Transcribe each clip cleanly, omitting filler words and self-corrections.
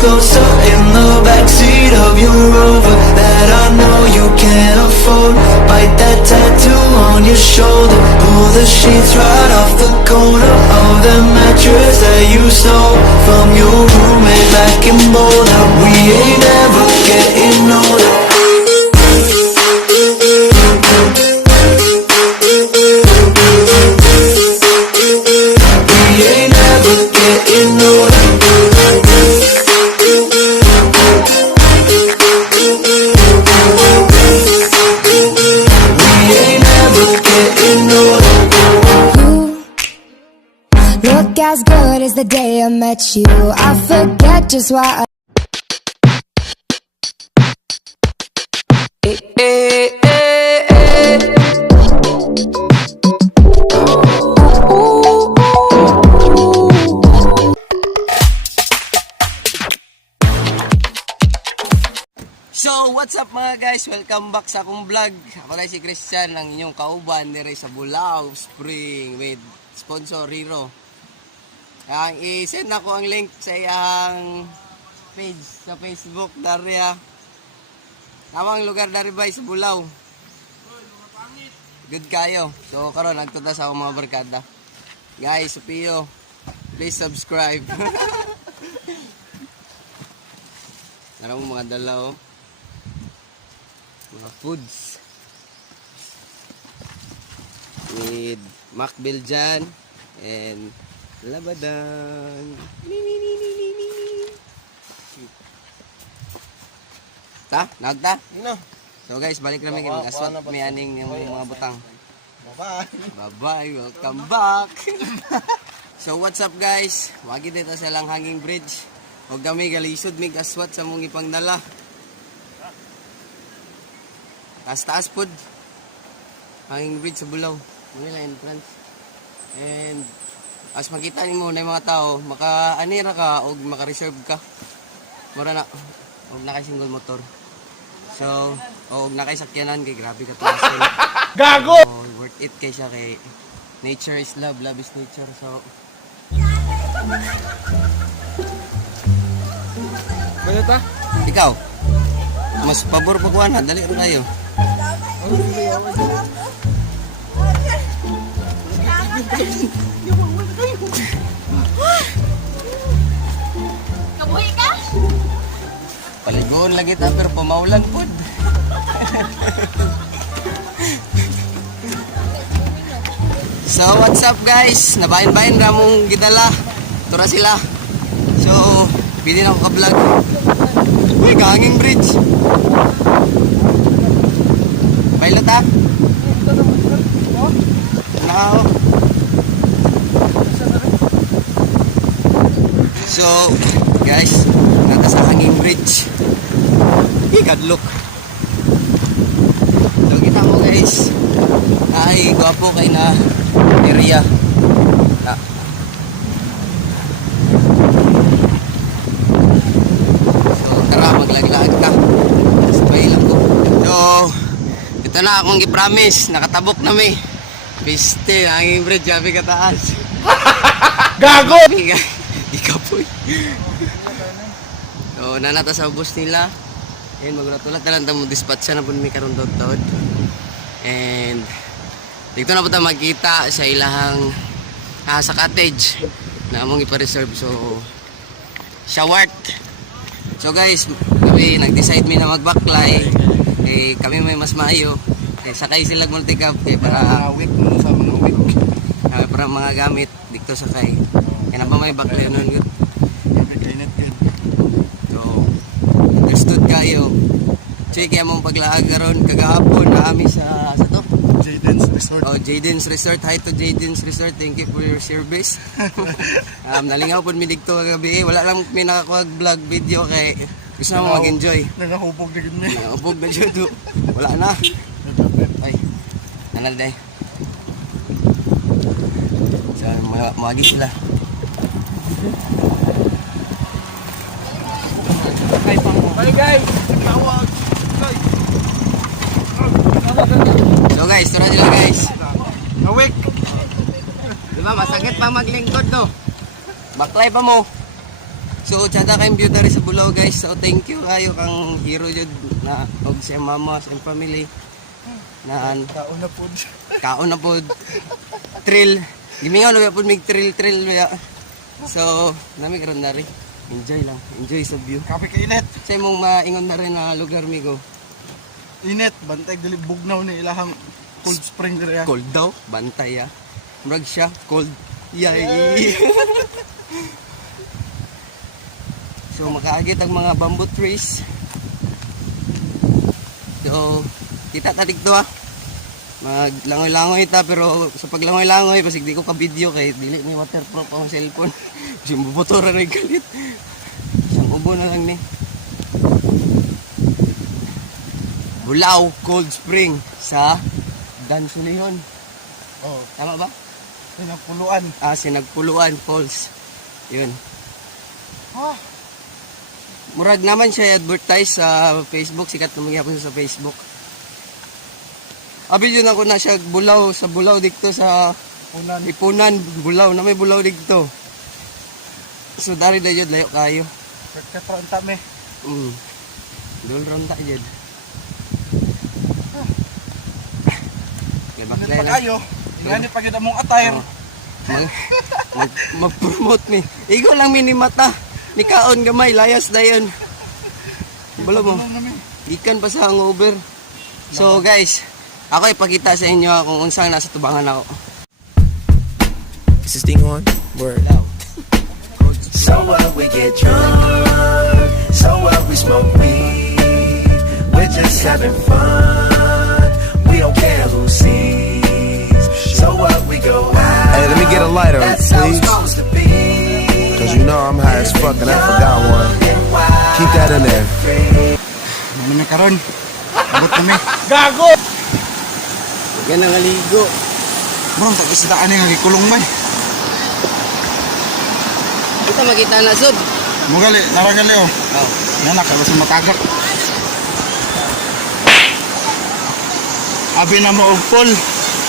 closer in the backseat of your Rover that I know you can't afford. Bite that tattoo on your shoulder, pull the sheets right off the corner of the mattress that you stole from your roommate back in Boulder. We ain't ever getting older. We ain't ever getting older. We ain't ever getting older. You look as good as the day I met you. I forget just why So, what's up mga guys? Welcome back sa akong vlog. Ako na si Christian, ang inyong kauban nire sa Bulao Spring with sponsor Riro. Ang i-send ako ang link sa iyang page sa Facebook Daria. Namang lugar dari bay sa Bulao. Good kayo. So, karon nagtuta sa akong mga barkada. Guys, Supio, please subscribe. Narang mga dalaw. Mga foods with Macbel dyan and Labadan. Ta? Nagta? So guys, balik namin kami aswat may aning yung mga butang. Bye-bye, welcome back. So what's up guys? Wagi dito sa lang hanging bridge. Huwag kami galisod mig aswat sa mong ipangdala. Taas pod hanging bridge sa Bulao muna entrance and as makita nimo na yung mga tao maka-anira ka o maka-reserve ka mura na huwag na kay single motor so huwag na kay sakyanan kay grabe ka taas gago worth it kay siya kay nature is love, love is nature so Ano ta? ikaw mas pabor pagwana dali rin tayo. Kabuhi ka? Paligoon lagi ta pero pamaulan pod. So what's up guys? Nabahin-bahin ra mong gidala. Tura sila. So pili na ako ka-vlog. Uy, hanging bridge. Pilot ha? Nakaw. So, guys, nata sa hanging bridge. God look. So, kita mo guys. Ay, gwapo kay na area. So, tara, maglaglag ka. Stay lang ko. So, ito na akong i-promise, nakatabok na may piste, hanging bridge, sabi ka taas. Gago! Ikapoy. So, nanata sa bus nila. And magulatulat na lang tamo dispatcha na po may karon dod. And dito na po tayo magkita sa ilahang sa cottage na among ipa-reserve. So, shawart. So guys, kami nag-decide mi na mag-backlay. Eh, kami may mas maayo. Eh, sakay sila multi-cab eh, para Awit mo sa mga awit. para mga gamit dito sakay. Kaya na pa may backlay nun yun. So, understood kayo. Check kaya mong paglaag karon kagahapon na kami sa to. Jaden's Resort. Oh, Jaden's Resort. Hi to Jaden's Resort. Thank you for your service. Nalingaw po mi dito kagabi. Wala lang may nakakuha vlog video kay gusto na mo mag-enjoy. Nangahubog na gini. Ubog na siya to. Wala na. Ay, nanal day. So, magi sila. Bye guys! Tawag! So guys, tara sila guys. Awik! Diba, masakit pa maglingkod to. Baklay pa mo. So tsada kayong view dari sa Bulao guys. So thank you kayo kang hero jud na og sa mama sa family na Kauna po. kaon na pod thrill. Gimingaw na pod mig thrill ya. So nami karon na rin. Enjoy lang. Enjoy sa view. Kape ka init. Sa imong maingon na rin na lugar migo. Init. Bantay dili bugnaw ni ilahang cold spring diri. Cold daw, bantay ya. Murag siya cold. Yay. So makaagit ang mga bamboo trees. So kita ta dito ha. Maglangoy-langoy ta pero sa paglangoy-langoy basig di ko ka video kay dili ni waterproof ang cellphone. Kasi bubutora na galit. Isang ubo na lang ni. Bulao Cold Spring sa Dansulihon. Oh, Tama ba? pinapuluan. Sinagpuluan Falls. Yun. Ah, Murag naman siya advertise sa Facebook, sikat na magyapon siya sa Facebook. Abi yun ako na siya Bulao, sa Bulao dito sa unan. Ipunan, Bulao, na may Bulao dito. So dari na yun, layo kayo. Katron ta me. Dul ron ta yun. Init Baklay pa lang. kayo. Ingani pa gyud among attire. Mag-promote ni. Igo lang mini mata. Ni kaon gamay, layas na yun. Bala mo. Ikan pa sa hangover. So guys, ako ipakita sa inyo kung unsang nasa tubangan ako. Is this thing on? Word. So what, we get drunk. So what, we smoke weed. We're just having fun. We don't care who sees. So what, we go out. Hey, let me get a lighter, That's how it's please. supposed to be. Cause you know I'm high as fuck and I forgot one. Keep that in there. Ano na karon? Abot kami. Yan ang aligo. Bro, tag-isdaan nga gikulong man. Kita makita na sub. Mugali, narangali oh. Oh. Nanak, kalau sa matagak. Abi na mo og pol.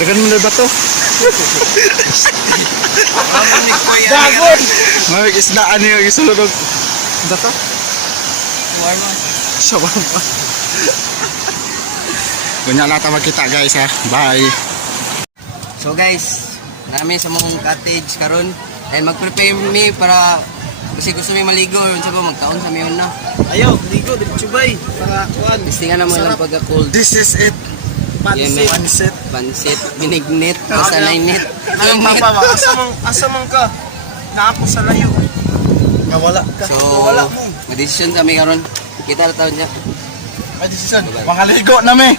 Dagan mo na ba to? Dagon! May isdaan niyo gisulod og dato. Shawarma. Kunya lata magkita guys ha. Bye. So guys, namin sa mong cottage karon and mag-prepare me para kasi gusto may maligo yun sa magkaon sa miyon na. Ayo, ligo dito bay para kuan. Testingan naman lang pagka-cold. This is it. Pansit. Pansit. Pansit, binignit, basta nainit. Asa man ka? Na ako sa layo. Nawala ka. So, Nawala mo. mag-decision kami karon. Kita na taon niya. Ay, decision. Makaligo na me.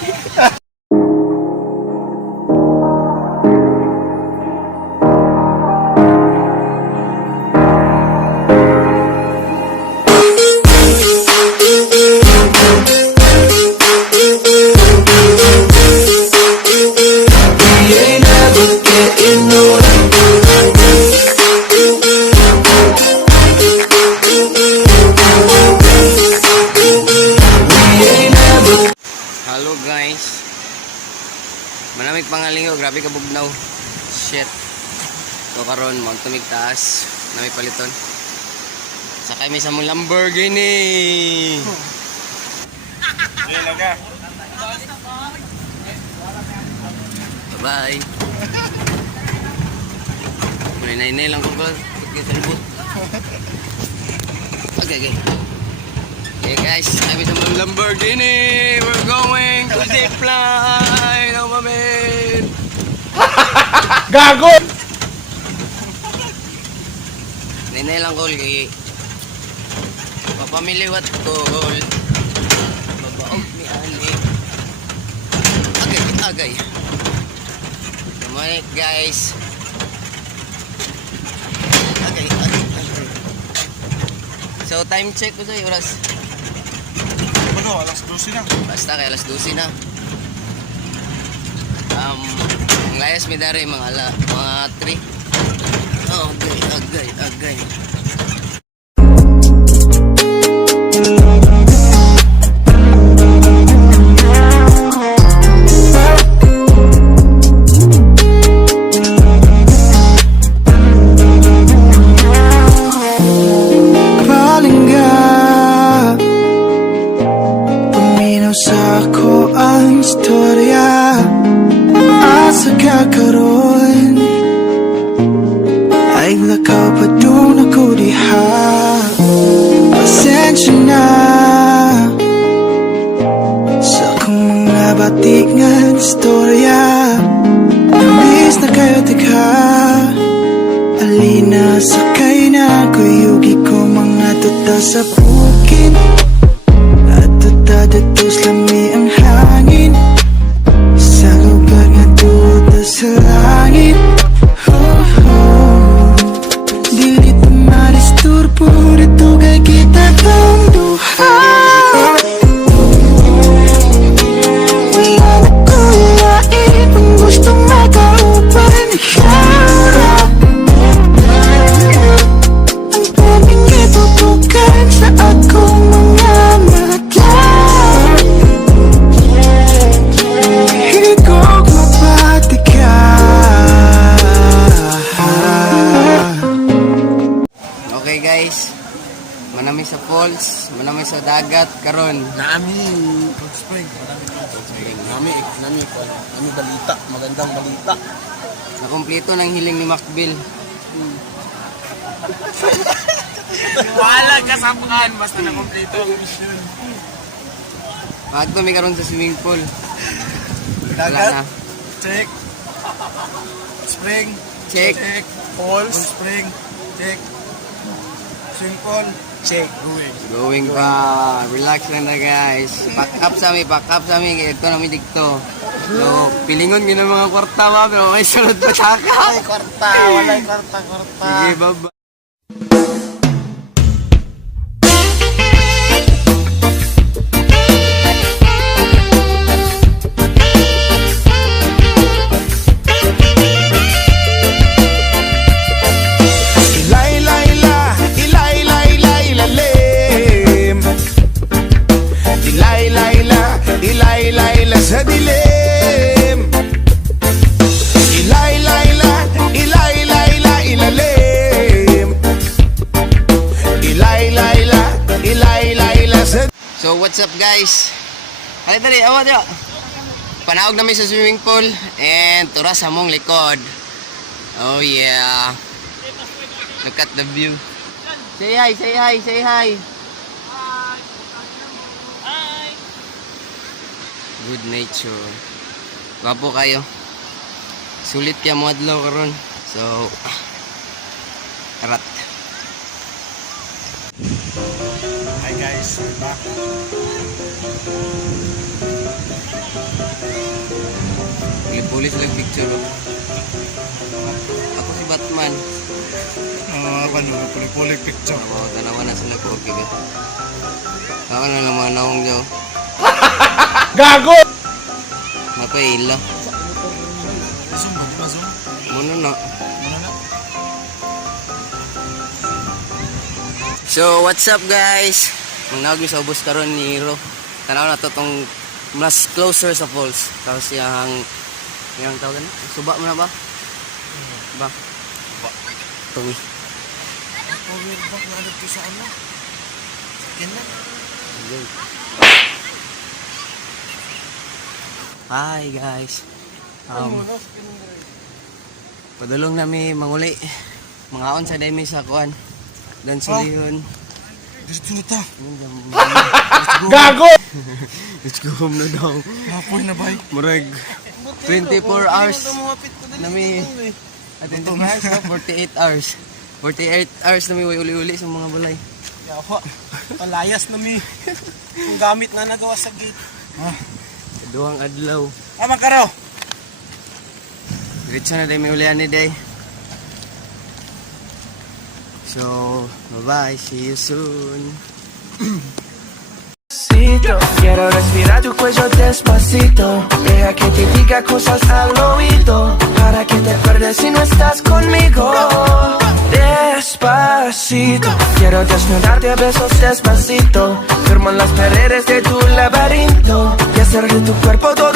We ain't never getting older. We ain't never. Hello guys. Manamig pangalingo, grabe ka bugnaw. Shit. So karon magtumig taas, nami paliton. Sakay may sa mong Lamborghini. Bye. Munay-nay lang kung ba. Okay. Okay guys, kami sa mga Lamborghini. We're going to zip line. Oh mamin. Gago! Nay lang kol kay papamiliwat kol. Babaog ni ani. Agay. Come on guys. Agay. So time check ko sa oras. Ano, alas 12 na. Basta kay alas 12 na. Ang layas mi dari mga 3. Oh, agay. sa ako ang istorya at sa kakaroon ay lakaw pa doon ako diha. Pasensya na sa akong mga batik nga istorya. Namiss na kayo tika, alina sakay na kuyugi ko mga tuta sa bukid. At tuta datos lami ang hangin sa lugar nga tuta sa langit. Dili pa madisturbo dito kay kita tong duha. Wala na ko lain kung gustong makaupan siya. Ang pwedeng itutukan sa akong mga mata. Hindi ko mapati ka. Okay guys, manami sa falls, manami sa dagat karon. Nami Cold Spring. Nami balita, magandang balita. Nakumpleto ng hiling ni Macbil. Wala ka sa pan, basta na-complete ang mission. Pagto mi karon sa swimming pool. Wala Dagat, na. check. Spring, Check. check. Falls, spring, check. Swimming pool, check. Going pa. Relax lang na guys. Pack up sa amin. Ito na mi dikto. So, pilingon yun ang mga kwarta ba, pero may sunod pa saka. Kwarta, walay kwarta. Sige, baba. Ilay sa dilim. Ilalim. Ilay sa. So, what's up guys? Halika dali, awat yo. Panahog namin sa swimming pool and turas sa mong likod. Oh yeah. Look at the view. Say hi. Good nature. Wapo kayo. Sulit kaya mo adlaw karon. So, karat. Hi guys, we're back. Pulis lang picture. Oh. Ako si Batman. Puli picture. Oo, tanawan na sila ko. Okay ka. Ako na lang mga naong daw. Gago! Mapaila. Masum. Muna na. So, what's up guys? Ang nawag sa ubos karon ni Hiro. Tanaw na to tong mas closer sa falls. Tapos yung tawag na? Suba mo na ba? Ba? Tungi. Power bank na alam ko sa ano? Sakyan na. Hi guys. Padulong nami manguli. Mangaon sa demi sa kuan. Dan sulihon. Dito na ta. Gago! Let's go home na daw. Hapon na bay. Murag 24 hours. Nami atin to na 48 hours. 48 hours nami way uli-uli sa mga balay. Yawa. Palayas na mi. Ang gamit na nagawa sa gate. Duhang adlaw. Karo. Diretso na day may ulian ni day. So, bye-bye. See you soon. Quiero respirar tu cuello despacito. Deja que te diga cosas al oído. Para que te acuerdes si no estás conmigo. Despacito. Quiero desnudarte a besos despacito. Firmo en las paredes de tu laberinto. Y hacer de tu cuerpo todo